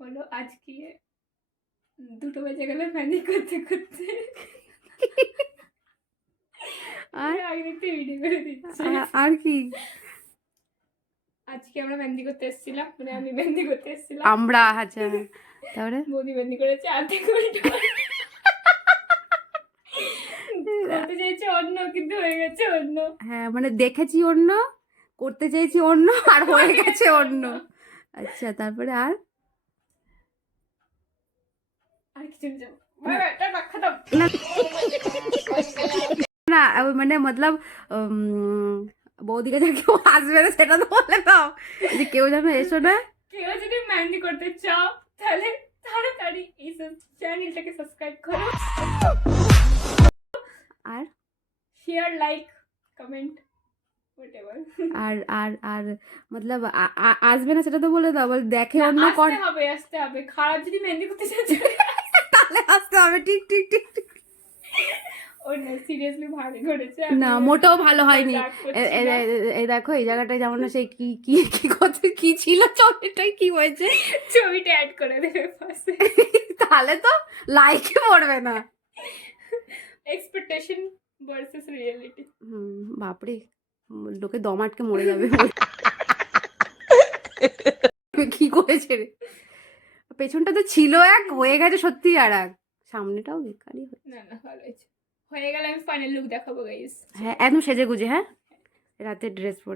বলো আজকে 2টো বেজে গেলে মেহেন্দি করতে করতে আর আগে দেখতে ভিডিও করে দিচ্ছে। আর কি আজকে আমরা মেহেন্দি করতে এসেছিলাম, মানে আমি মেহেন্দি করতে এসেছিলাম। আমরা আচ্ছা তারপরে বৌদি মেহেন্দি করেছে, আর্ধেক উল্টো করতে চাইছে অন্য, কিন্তু হয়ে গেছে অন্য। হ্যাঁ মানে দেখেছি অন্য, করতে চাইছি অন্য, আর হয়ে গেছে অন্য। আচ্ছা তারপরে আর আর কিছু এটা রাখা দাও না মানে মতলব বৌদিকে যে কেউ আসবে না সেটা তো বলে দাও, যে কেউ যেন এসো না। কেউ যদি মেহেন্দি করতে চাও তাহলে তাড়াতাড়ি এই চ্যানেলটাকে সাবস্ক্রাইব করো, আর শেয়ার, লাইক, কমেন্ট, হোয়াটএভার। আর আর আর মতলব আসবে না সেটা তো বলে দাও, বল দেখে অন্য আসতে হবে খারাপ যদি মেহেন্দি করতে চাইছে তাহলে আসতে হবে। ঠিক ঠিক ঠিক ঠিক। ও না, সিরিয়াসলি ভালো করেছে। না মোটেও ভালো হয়নি। এই দেখো এই জায়গাটায় যেমন না সেই কি কি কি করতে কি ছিল, ছবিটাই কি হয়েছে, ছবিটা অ্যাড করে দেবে পাশে, তাহলে তো লাইকে পড়বে না। Expectation versus reality. বাপরে লোকে দম আটকে মরে যাবে। কি করেছে রে, পেছনটা তো ছিল এক, হয়ে গেছে সত্যি আর এক, সামনেটাও বেকারই। না ভালো হয়েছে, হয়ে গেলে আমি ফাইনাল লুক দেখাবো গাইস। হ্যাঁ একদম সেজে গুজে, হ্যাঁ রাতের ড্রেস পরে।